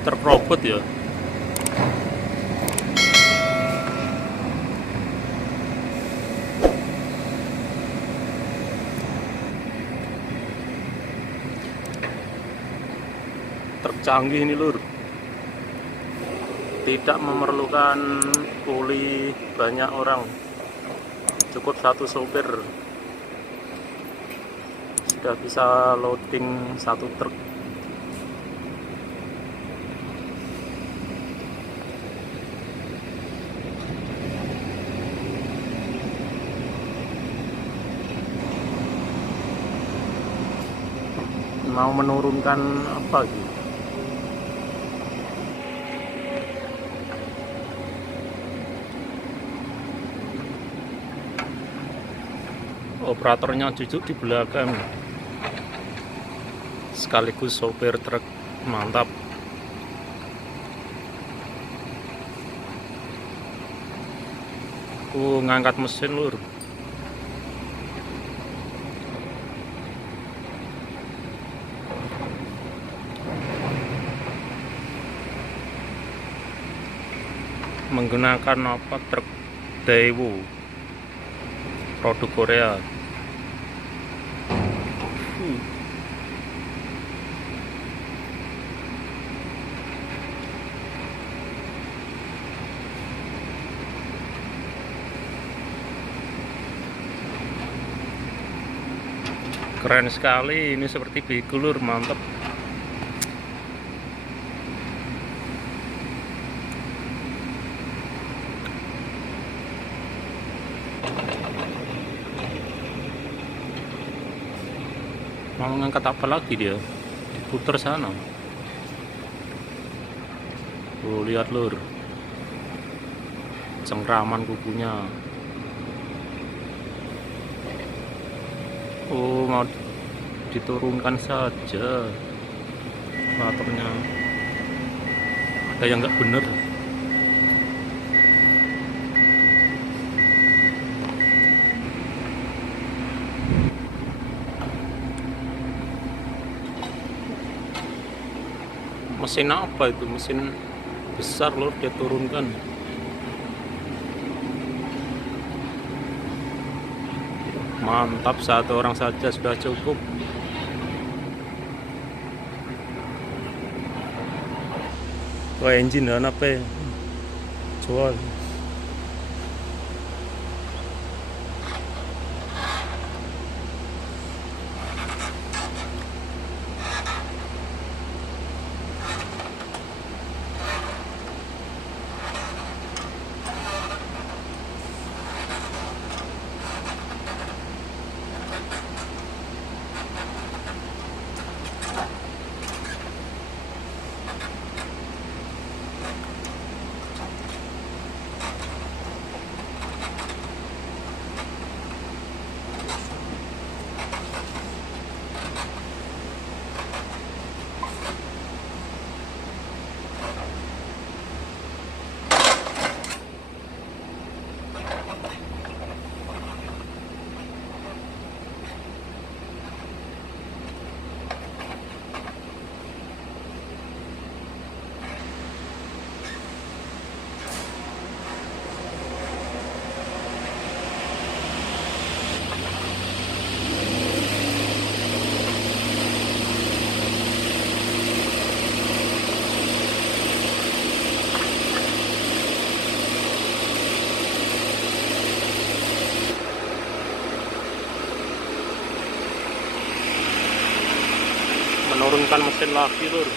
Terperobot ya. Tercanggih ini lur, tidak memerlukan kuli banyak orang, cukup satu sopir sudah bisa loading satu truk. Mau menurunkan apa gitu. Operatornya duduk di belakang sekaligus sopir truk, mantap. Ngangkat mesin lur. Menggunakan apa, truk Daewoo produk Korea. Keren sekali ini, seperti bikulur, mantap. Mau ngangkat apa lagi dia? Diputar sana. Lihat lur, cengkraman kukunya. Mau diturunkan saja operatornya. Ada yang nggak bener. Mesin apa itu? Mesin besar loh, dia turunkan. Mantap, satu orang saja sudah cukup. Wah, engine apa ya? Jual. Menurunkan mesin lagi lur.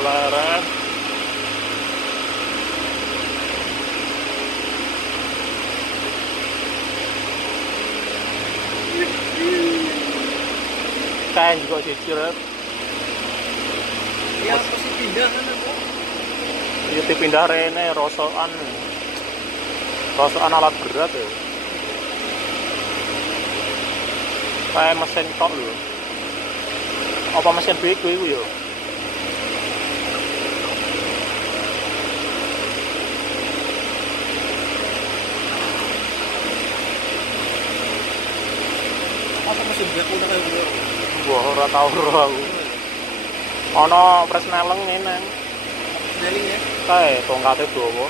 leren. Kain juga siji rep. Iya, pasti pindah kan aku. Iya dipindah rene rosokan. Rosokan alat berat ya. Kayak mesin tok lho. Apa mesin bego iku ya? Apa mesin beko udah kayak gitu? Wah, ora tau ro aku. Ana presneleng ngene. Seling ya. Kae tongkate dawa.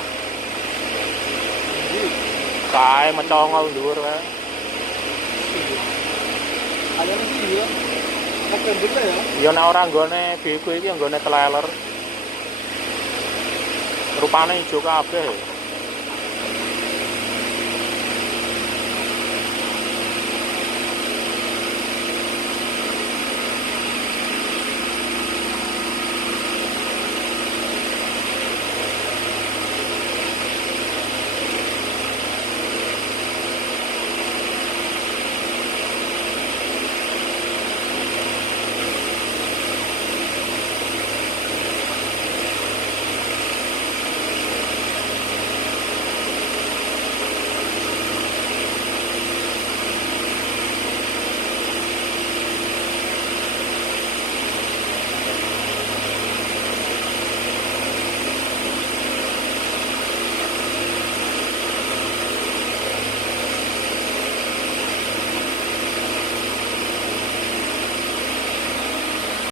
Kae mecongol dhuwur kae. Ada sih ya. Pakai bener ya. Ya nek ora nggone bego iki nggone teleler. Rupane ijo kabeh.